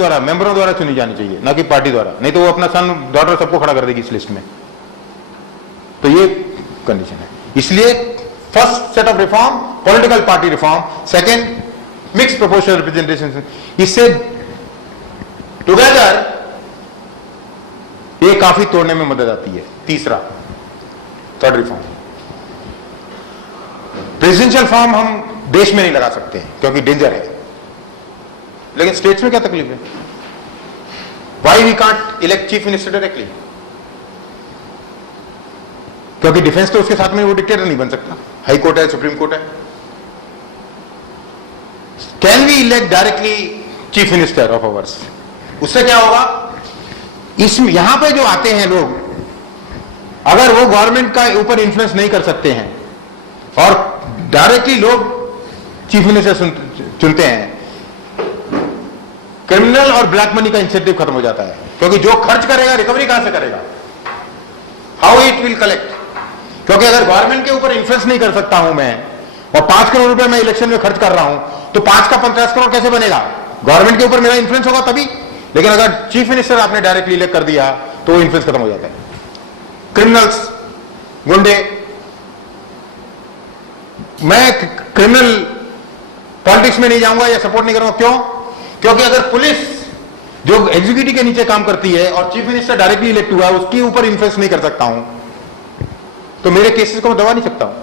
द्वारा, मेंबरों द्वारा चुनी जानी चाहिए, ना कि पार्टी द्वारा, नहीं तो वो अपना सन डॉटर सबको खड़ा कर देगी इस लिस्ट में। तो ये कंडीशन है। इसलिए first set of reform political party reform, second mix proportional representation, इससे टुगेदर ये काफी तोड़ने में मदद आती है। तीसरा थर्ड रिफॉर्म, प्रेसिडेंशियल फॉर्म हम देश में नहीं लगा सकते हैं क्योंकि डेंजर है, लेकिन स्टेट्स में क्या तकलीफ है? Why we can't elect chief minister directly? क्योंकि डिफेंस तो उसके साथ में वो डिक्टेटर नहीं बन सकता, हाई कोर्ट है, सुप्रीम कोर्ट है। Can we elect directly chief minister of ours? उससे क्या होगा, इसमें यहां पे जो आते हैं लोग, अगर वो गवर्नमेंट का ऊपर इन्फ्लुएंस नहीं कर सकते हैं और डायरेक्टली लोग चीफ मिनिस्टर चुनते हैं, क्रिमिनल और ब्लैक मनी का इंसेंटिव खत्म हो जाता है। क्योंकि जो खर्च करेगा रिकवरी कहां से करेगा? How it will collect? क्योंकि अगर गवर्नमेंट के ऊपर इन्फ्लुएंस नहीं कर सकता हूं मैं और 5 करोड़ रुपए मैं इलेक्शन में खर्च कर रहा हूं, तो 5 का 50 करोड़ कैसे बनेगा? गवर्नमेंट के ऊपर मेरा इन्फ्लुएंस होगा तभी। लेकिन अगर चीफ मिनिस्टर आपने डायरेक्टली इलेक्ट कर दिया तो वो इन्फ्लुएंस खत्म हो जाता है। क्रिमिनल्स, गुंडे, मैं क्रिमिनल पॉलिटिक्स में नहीं जाऊंगा या सपोर्ट नहीं करूंगा। क्यों? क्योंकि अगर पुलिस जो एग्जीक्यूटिव के नीचे काम करती है और चीफ मिनिस्टर डायरेक्टली इलेक्ट हुआ, उसके ऊपर इन्फ्लुएंस नहीं कर सकता हूं, तो मेरे केसेस को मैं दबा नहीं सकता हूं।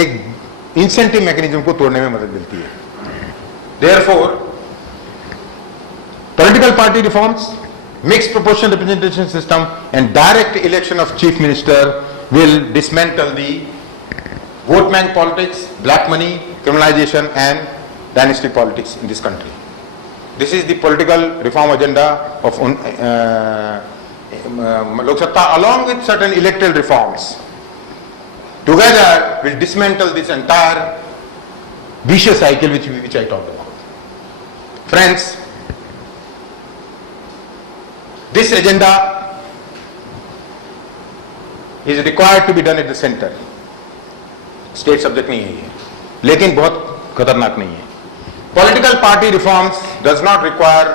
एक इंसेंटिव मैकेनिज्म को तोड़ने में मदद मिलती है। Therefore, political party reforms, mixed proportional representation system and direct election of chief minister will dismantle the vote bank politics, black money, criminalization and dynasty politics in this country. This is the political reform agenda of Lok Satta, along with certain electoral reforms. Together will dismantle this entire vicious cycle which I talked about. Friends, this agenda is required to be done at the center. State subject नहीं है ये, लेकिन बहुत खतरनाक नहीं है। Political party reforms does not require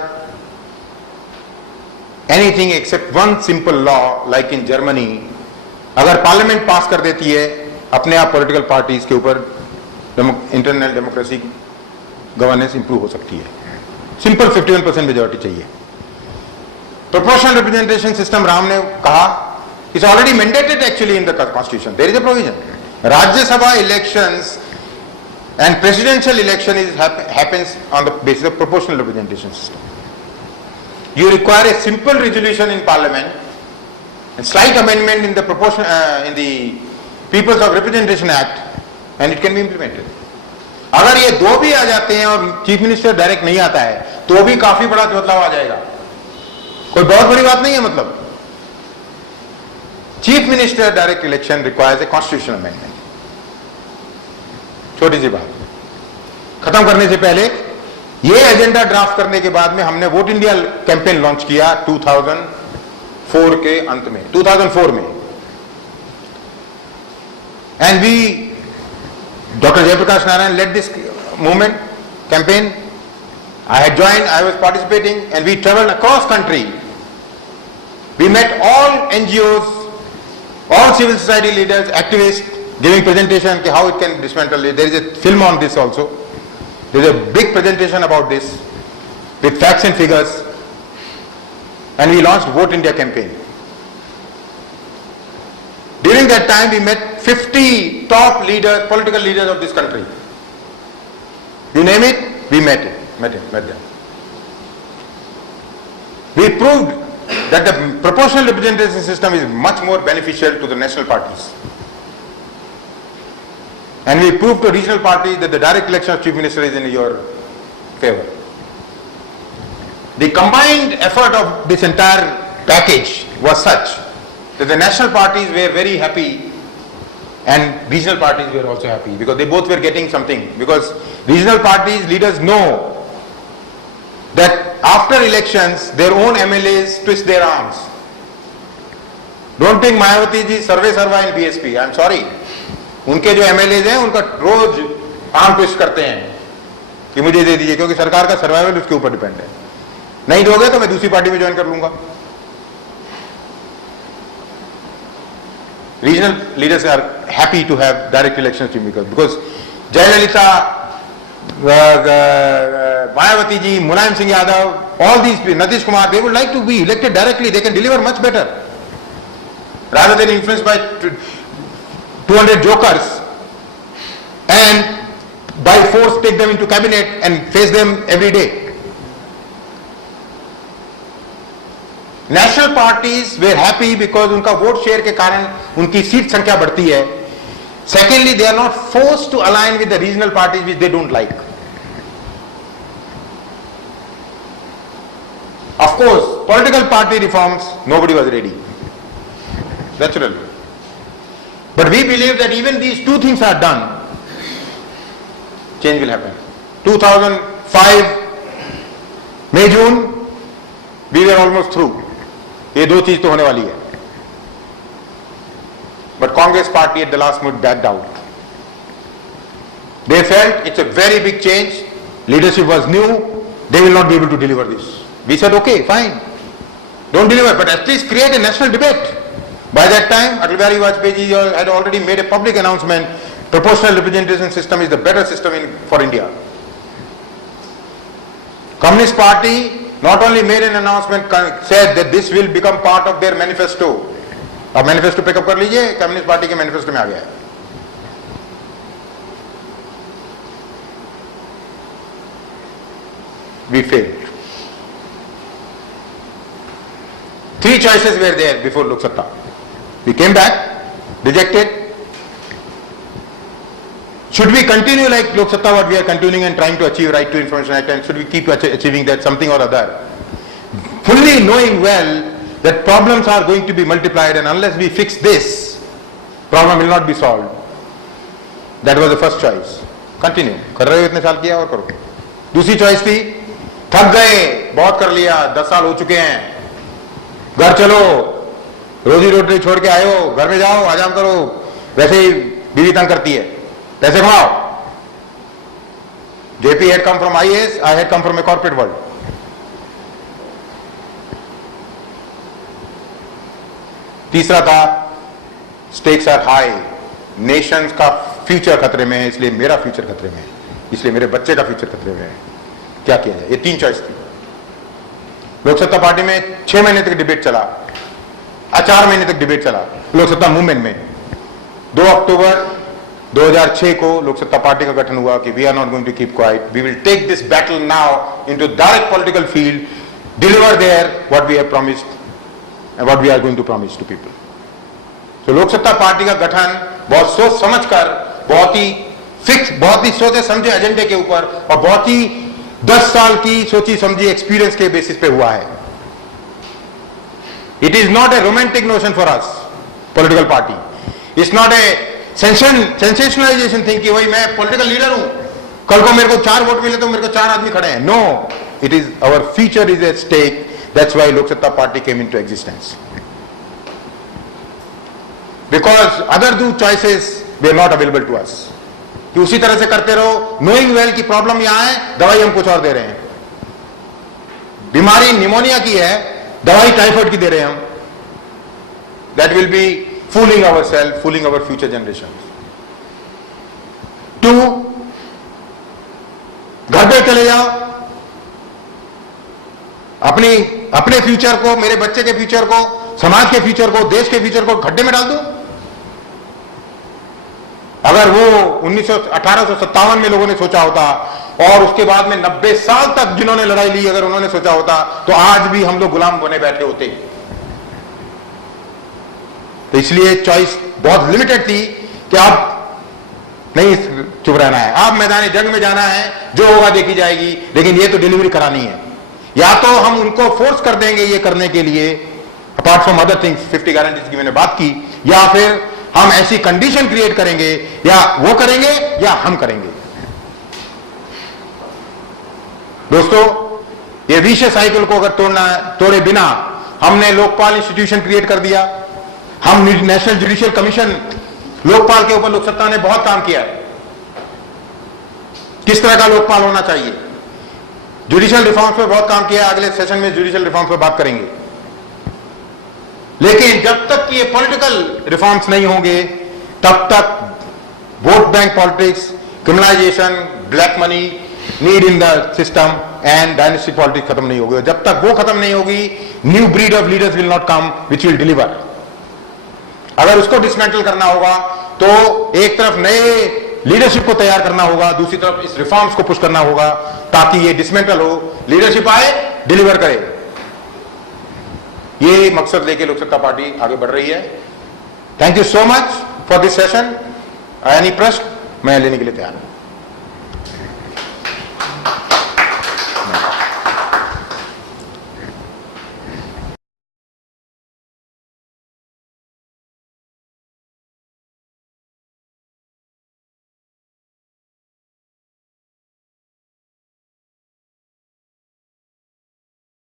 anything except one simple law, like in Germany. अगर parliament पास कर देती है, अपने आप पॉलिटिकल पार्टीज के ऊपर इंटरनल डेमोक्रेसी गवर्नेंस इंप्रूव हो सकती है। सिंपल 51% मेजॉरिटी चाहिए। प्रोपोर्शनल रिप्रेजेंटेशन सिस्टम, राम ने कहा, is already mandated actually in the constitution, there is a provision. Rajya Sabha elections and presidential election happens on the basis of proportional representation system. You require a simple resolution in parliament and slight amendment in the proportion in the People's of Representation Act and it can be implemented. अगर ये दो भी आ जाते हैं और chief minister direct नहीं आता है तो भी काफी बड़ा बदलाव आ जाएगा। कोई बहुत बड़ी बात नहीं है। मतलब chief minister direct election requires a constitutional amendment. छोटी सी बात खत्म करने से पहले, ये एजेंडा ड्राफ्ट करने के बाद में हमने वोट इंडिया कैंपेन लॉन्च किया 2004 के अंत में, 2004 में। And we, doctor Jayaprakash Narayan led this movement campaign. I had joined, I was participating, and we traveled across country. We met all NGOs, all civil society leaders, activists, giving presentation on how it can dismantle it. There is a film on this also. There is a big presentation about this with facts and figures, and we launched Vote India campaign. During that time we met 50 top leaders, political leaders of this country. You name it, we met them. We proved that the proportional representation system is much more beneficial to the national parties. And we proved to regional parties that the direct election of chief minister is in your favor. The combined effort of this entire package was such that the national parties were very happy and regional parties were also happy because they both were getting something. Because regional parties leaders know that after elections their own MLAs twist their arms. Don't think Mayawati ji सर्वे सर्वा in BSP. I'm sorry. उनके जो MLAs हैं उनका रोज arm twist करते हैं कि मुझे दे दीजिए, क्योंकि सरकार का सर्वाइवल उसके ऊपर डिपेंड है। नहीं दोगे तो मैं दूसरी पार्टी में ज्वाइन कर लूंगा। Regional leaders are happy to have direct elections to because Jayalalitha, Mayawati ji, Mulayam Singh Yadav, all these, Nitish Kumar, they would like to be elected directly. They can deliver much better rather than influenced by 200 jokers and by force take them into cabinet and face them every day. National parties were happy because उनका vote share के कारण उनकी seat संख्या बढ़ती है। Secondly, they are not forced to align with the regional parties which they don't like. Of course political party reforms nobody was ready, natural, but we believe that even these two things are done, change will happen. 2005 May June we were almost through. ये दो चीज तो होने वाली है, but Congress party at the last minute backed out. They felt it's a very big change, leadership was new, they will not be able to deliver this. We said okay fine, don't deliver, but at least create a national debate. By that time Atal Bihari Vajpayee ji had already made a public announcement, proportional representation system is the better system for India. Communist Party not only made an announcement, said that this will become part of their manifesto. अब manifesto pickup कर लीजिए, communist party के manifesto में आ गया है। We failed. 3 choices were there before Lok Satta. We came back, rejected. Should we continue like Lok Satta, what we are continuing and trying to achieve, Right to Information Act, and should we keep achieving that something or other? Fully knowing well that problems are going to be multiplied, and unless we fix this, problem will not be solved. That was the first choice. Continue. कर रहे हो इतने साल किया और करो। दूसरी choice थी, थक गए, बहुत कर लिया, 10 साल हो चुके हैं, घर चलो, रोजी रोटी छोड़ के आए हो, घर में जाओ, आराम करो, वैसे ही बीवी तंग करती है, पैसे कमाओ। JP had come from IAS, I had come from a corporate world. तीसरा था, स्टेक्स आर हाई, नेशंस का फ्यूचर खतरे में है, इसलिए मेरा फ्यूचर खतरे में है, इसलिए मेरे बच्चे का फ्यूचर खतरे में है, क्या किया जाए। ये 3 चॉइस थी। लोक सत्ता पार्टी में 6 महीने तक डिबेट चला, 4 महीने तक डिबेट चला लोक सत्ता मूवमेंट में। 2 अक्टूबर 2006 को लोक सत्ता पार्टी का गठन हुआ कि we are not going to keep quiet, we will take this battle now into direct political field, deliver there what we have promised and what we are going to promise to people. तो Lok Satta party का गठन बहुत सोच समझकर, बहुत ही fix, बहुत ही सोचे समझे एजेंडे के ऊपर और बहुत ही 10 साल की सोची समझी एक्सपीरियंस के बेसिस पे हुआ है। It is not a romantic notion for us political party, it's not a sensationalization thing कि भाई मैं पॉलिटिकल लीडर हूं, कल को मेरे को 4 वोट मिले तो मेरे को 4 आदमी खड़े हैं। No, it is our future is at stake, that's why Lok Satta party came into existence, because other 2 choices were not available to us. कि उसी तरह से करते रहो, नोइंग वेल की प्रॉब्लम यहां है, दवाई हम कुछ और दे रहे हैं। बीमारी निमोनिया की है, दवाई टाइफाइड की दे रहे हैं हम। That will be fooling ourselves, fooling our future generations. 2, घर पे चले जाओ, अपने फ्यूचर को, मेरे बच्चे के फ्यूचर को, समाज के फ्यूचर को, देश के फ्यूचर को गड्ढे में डाल दो। अगर वो 1857 में लोगों ने सोचा होता और उसके बाद में 90 साल तक जिन्होंने लड़ाई ली, अगर उन्होंने सोचा होता तो आज भी हम लोग गुलाम बने बैठे होते। तो इसलिए चॉइस बहुत लिमिटेड थी कि अब नहीं चुप रहना है, अब मैदान जंग में जाना है, जो होगा देखी जाएगी, लेकिन ये तो डिलीवरी करानी है। या तो हम उनको फोर्स कर देंगे ये करने के लिए, apart from other things 50 guarantees की मैंने बात की, या फिर हम ऐसी कंडीशन क्रिएट करेंगे, या वो करेंगे या हम करेंगे। दोस्तों, ये विशेष साइकिल को अगर तोड़े बिना हमने लोकपाल इंस्टीट्यूशन क्रिएट कर दिया, हम नेशनल जुडिशियल कमीशन, लोकपाल के ऊपर लोक सत्ता ने बहुत काम किया है। किस तरह का लोकपाल होना चाहिए। जुडिशियल रिफॉर्म्स पे बहुत काम किया, अगले सेशन में जुडिशियल रिफॉर्म्स पे बात करेंगे। लेकिन जब तक कि ये पॉलिटिकल रिफॉर्म्स नहीं होंगे तब तक vote bank politics, criminalisation, black money, need in the system and dynasty politics खत्म नहीं होगी। जब तक वो खत्म नहीं होगी, new breed of leaders will not come which will deliver. अगर उसको डिसमेंटल करना होगा तो एक तरफ नए लीडरशिप को तैयार करना होगा, दूसरी तरफ इस रिफॉर्म्स को पुश करना होगा ताकि ये डिसमेंटल हो, लीडरशिप आए, डिलीवर करे। ये मकसद लेके लोक सत्ता पार्टी आगे बढ़ रही है। Thank you so much for this session. Any प्रश्न मैं लेने के लिए तैयार हूं।